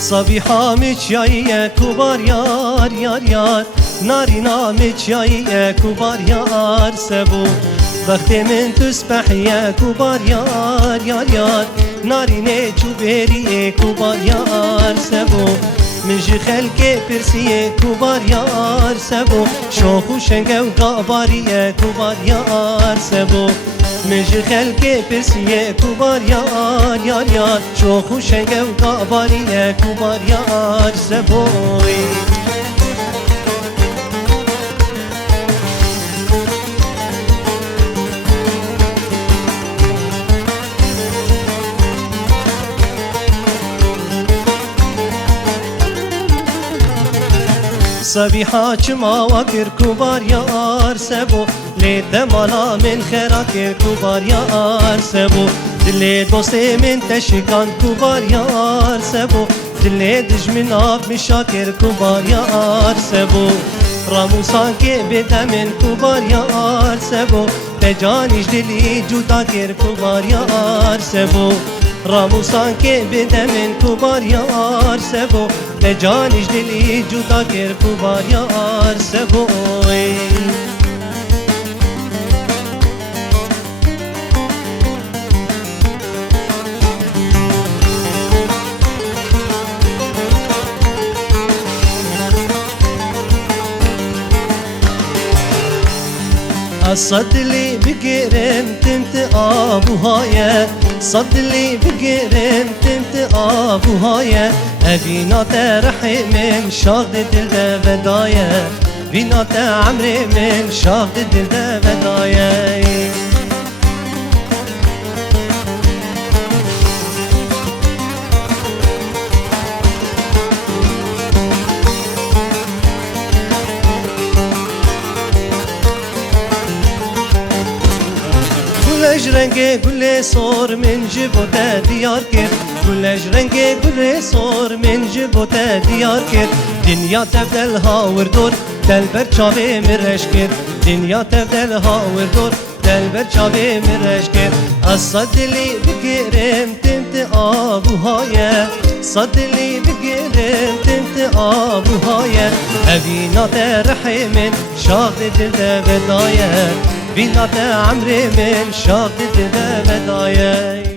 صبيحة متشاية كبار يار يار يار نارينا متشاية كبار يار سبو وقت من تسبح يا كبار يار يار يار نارينه جوبيري كبار يار سبو من جي خلقي برسي كبار يار سبو شوخ وشنقه وقاباري كبار يار سبو من جي خلقي برسي كبار يار يار يار شوخ وشنقه وقاباري كبار يار سبوي صبيحة چما وكر كبار يار سبو لي دمالا من خيرات كبار يار سبو دلي دوستي من تشكان كبار يار سبو دلي دج من آب مشاكر كبار يار سبو راموسان كي بدمن كبار يار سبو بجانش دلي جدا كر كبار يار سبو راموسان كي بدمن كبار يار سبو بجانش دلي جدا كر كبار يار سبو صدلي بقرم تمت آبوهاية صدلي بقرم تمت آبوهاية أبينا ترحي من شاغد دل بداية بينا تعمري من شاغد دل بداية گلش رنگه گل سور من جبوت دیار کرد گلش رنگه گل سور من جبوت دیار کرد دنیا تبدل ها وردور دلبر چاوه مرش کرد دنیا تبدل ها وردور دلبر چاوه مرش کرد از صدلی بگیرم تمت آبوهایه صدلی بگیرم تمت آبوهایه اوینا ترحی من شاغ دل بدایه بينا عمري من شاق دل بدايه